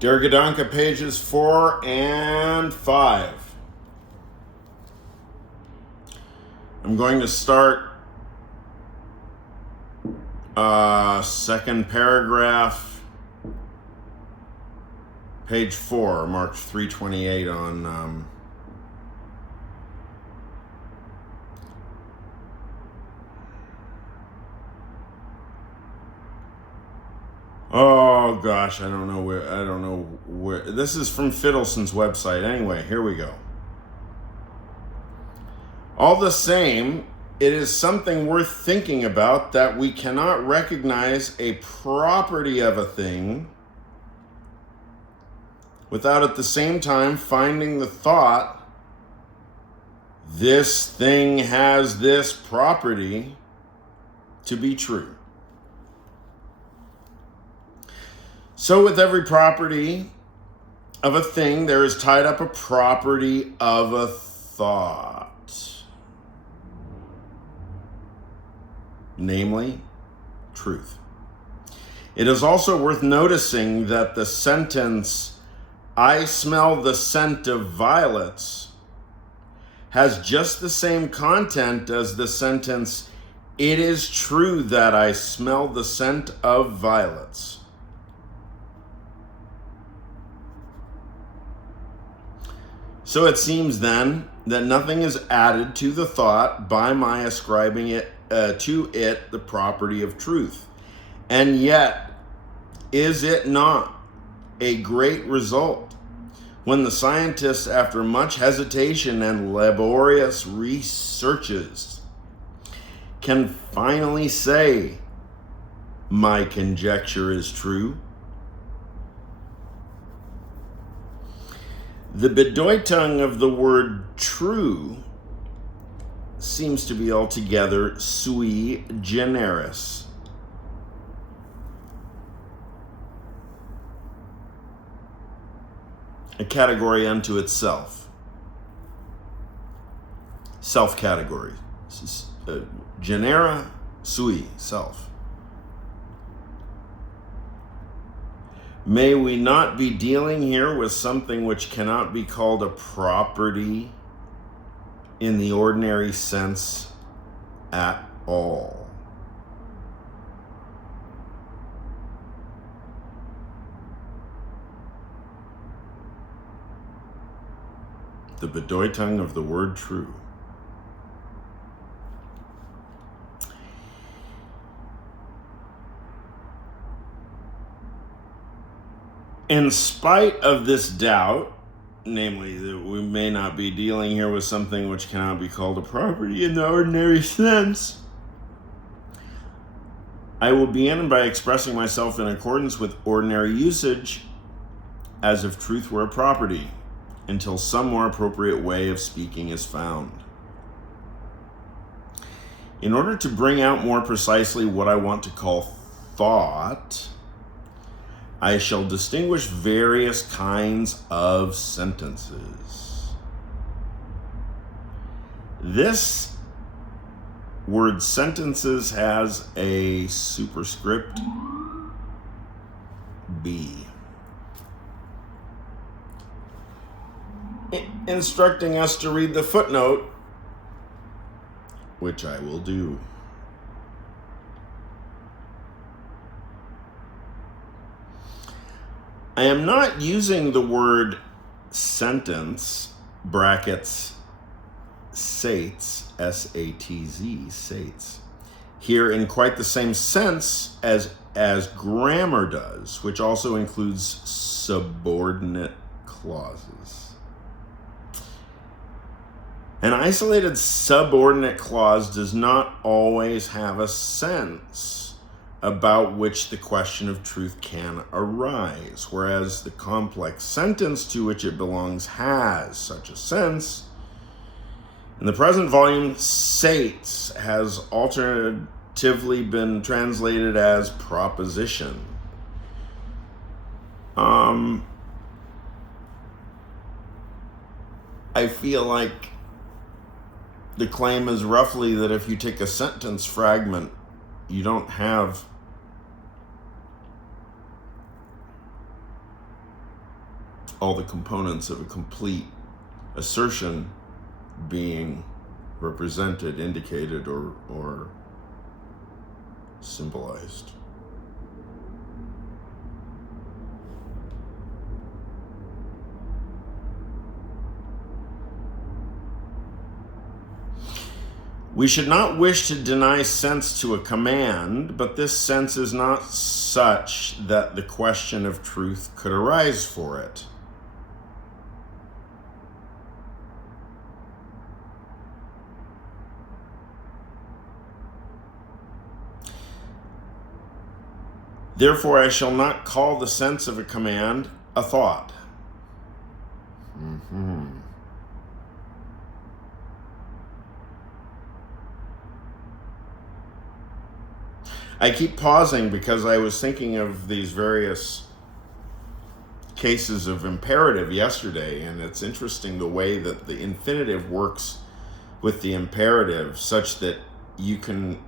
GEDANKE pages 4 and 5. I'm going to start second paragraph, page 4, marked 328 on oh gosh, I don't know where. This is from Fiddleson's website. Anyway, here we go. All the same, it is something worth thinking about that we cannot recognize a property of a thing without at the same time finding the thought, this thing has this property, to be true. So with every property of a thing, there is tied up a property of a thought. Namely, truth. It is also worth noticing that the sentence, "I smell the scent of violets," has just the same content as the sentence, "It is true that I smell the scent of violets." So it seems then that nothing is added to the thought by my ascribing it to it the property of truth. And yet, is it not a great result when the scientists, after much hesitation and laborious researches, can finally say, "My conjecture is true"? The Bedeutung of the word true seems to be altogether sui generis. A category unto itself. Self-category. Genera sui, self. May we not be dealing here with something which cannot be called a property in the ordinary sense at all. The Bedeutung of the word true. In spite of this doubt, namely that we may not be dealing here with something which cannot be called a property in the ordinary sense, I will begin by expressing myself in accordance with ordinary usage, as if truth were a property, until some more appropriate way of speaking is found. In order to bring out more precisely what I want to call thought, I shall distinguish various kinds of sentences. This word sentences has a superscript B, instructing us to read the footnote, which I will do. I am not using the word sentence, brackets, sates, S-A-T-Z, sates, here in quite the same sense as grammar does, which also includes subordinate clauses. An isolated subordinate clause does not always have a sense about which the question of truth can arise, whereas the complex sentence to which it belongs has such a sense. In the present volume, sates has alternatively been translated as proposition. I feel like the claim is roughly that if you take a sentence fragment, you don't have all the components of a complete assertion being represented, indicated, or symbolized. We should not wish to deny sense to a command, but this sense is not such that the question of truth could arise for it. Therefore, I shall not call the sense of a command a thought. I keep pausing because I was thinking of these various cases of imperative yesterday, and it's interesting the way that the infinitive works with the imperative, such that you can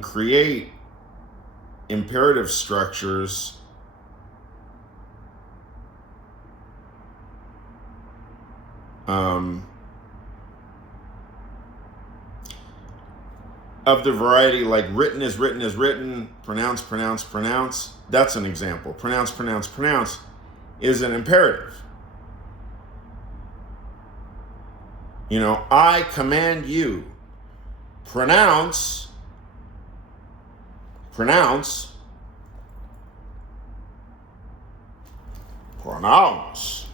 create imperative structures of the variety like written is written is written, pronounce, pronounce, pronounce. That's an example. Pronounce, pronounce, pronounce is an imperative. You know, I command you, pronounce, pronounce, pronounce.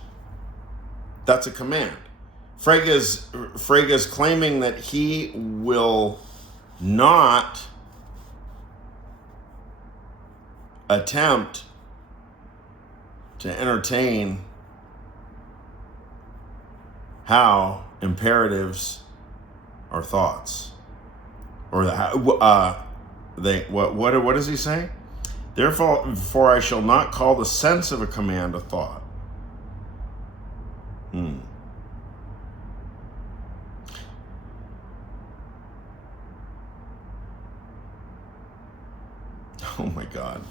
That's a command. Frege's claiming that he will not attempt to entertain how imperatives are thoughts, or what does he say? Therefore, I shall not call the sense of a command a thought. Oh my God,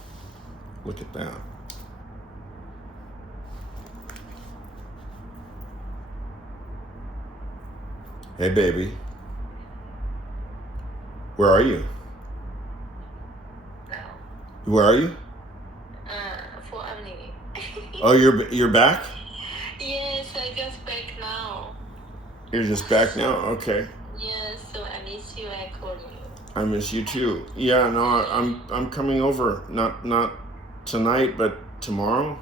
look at that. Hey baby, where are you? No. Where are you? For Emily. Oh, you're back? Yes, I just back now. You're just back now? Okay. Yes, so I miss you. I call you. I miss you too. Yeah, no, I'm coming over. Not tonight, but tomorrow.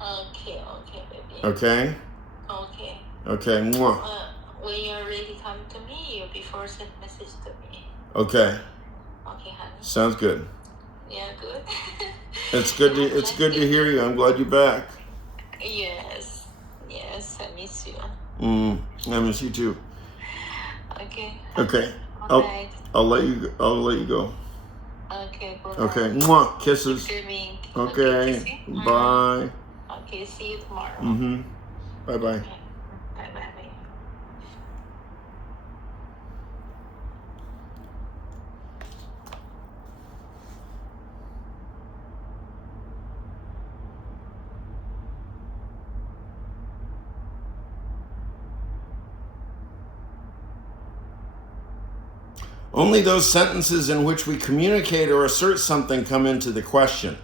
Okay, baby. Okay. Okay. Okay. Mwah. When you're ready, come to me. You before send message to me. Okay. Okay, honey. Sounds good. Yeah, good. It's good to hear you. I'm glad you're back. Yes, I miss you. I miss you too. Okay. Okay. Alright. I'll let you go. Okay. Good Okay. night. Mwah. Kisses. Keep dreaming. Okay. Kiss you. Bye. Okay. See you tomorrow. Bye bye. Okay. Bye. Only those sentences in which we communicate or assert something come into the question.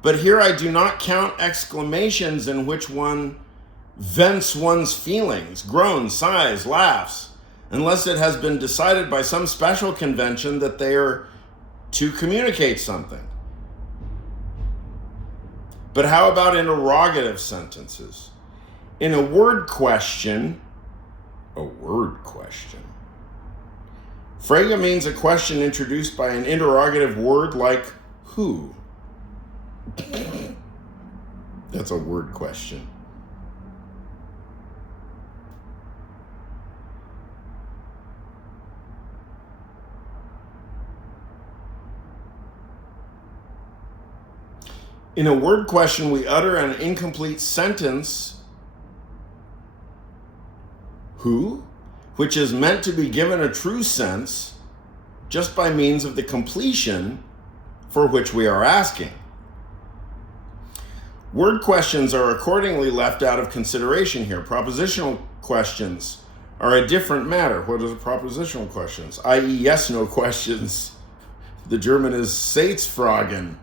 But here I do not count exclamations in which one vents one's feelings, groans, sighs, laughs, unless it has been decided by some special convention that they are to communicate something. But how about interrogative sentences? In a word question, Frege means a question introduced by an interrogative word like who. That's a word question. In a word question, we utter an incomplete sentence, who, which is meant to be given a true sense just by means of the completion for which we are asking. Word questions are accordingly left out of consideration here. Propositional questions are a different matter. What are propositional questions? I.e. yes-no questions. The German is Satzfragen.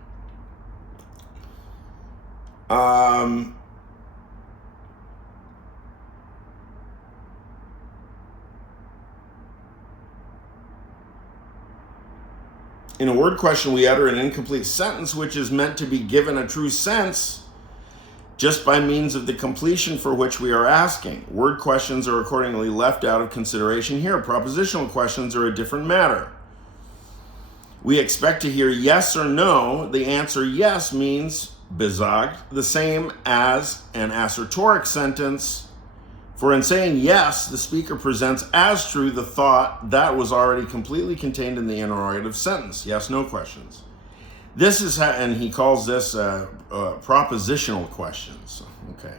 In a word question, we utter an incomplete sentence which is meant to be given a true sense just by means of the completion for which we are asking. Word questions are accordingly left out of consideration here. Propositional questions are a different matter. We expect to hear yes or no. The answer yes means besagt, the same as an assertoric sentence. For in saying yes, the speaker presents as true the thought that was already completely contained in the interrogative sentence. Yes, no questions. This is how, and he calls this propositional questions. Okay.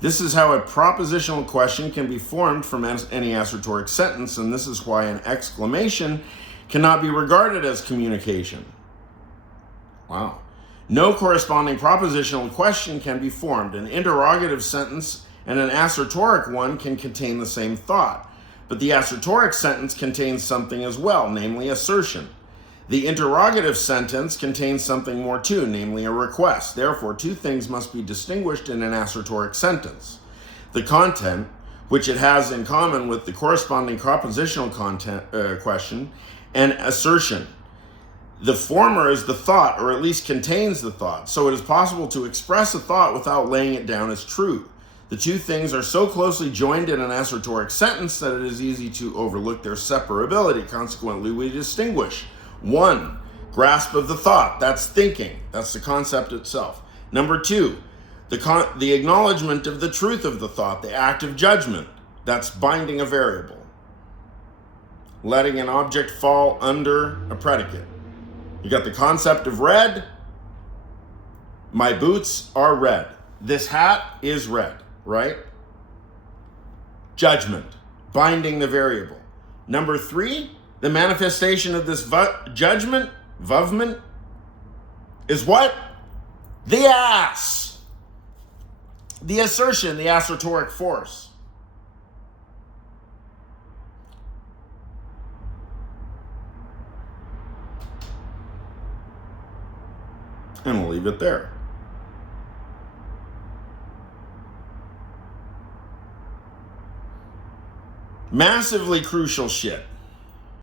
This is how a propositional question can be formed from any assertoric sentence, and this is why an exclamation cannot be regarded as communication. Wow. No corresponding propositional question can be formed. An interrogative sentence and an assertoric one can contain the same thought, but the assertoric sentence contains something as well, namely assertion. The interrogative sentence contains something more too, namely a request. Therefore, two things must be distinguished in an assertoric sentence: the content, which it has in common with the corresponding propositional question, and assertion. The former is the thought, or at least contains the thought, so it is possible to express a thought without laying it down as true. The two things are so closely joined in an assertoric sentence that it is easy to overlook their separability. Consequently, we distinguish: one, grasp of the thought, that's thinking, that's the concept itself. Number two, the acknowledgement of the truth of the thought, the act of judgment, that's binding a variable, letting an object fall under a predicate. You got the concept of red. My boots are red. This hat is red, right? Judgment, binding the variable. Number three, the manifestation of this judgment, vuvment, is what? The ass. The assertion, the assertoric force. And we'll leave it there. Massively crucial shit.